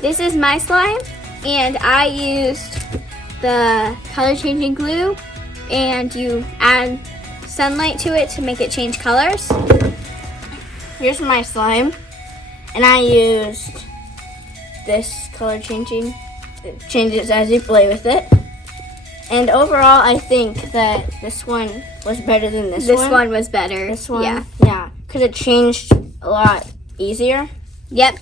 this is my slime, and I used the color changing glue, and you add sunlight to it to make it change colors. Here's my slime, and I used this color changing. It changes as you play with it. And overall, I think that this one was better than this one. This one was better. This one, yeah. yeah, because it changed a lot easier. Yep.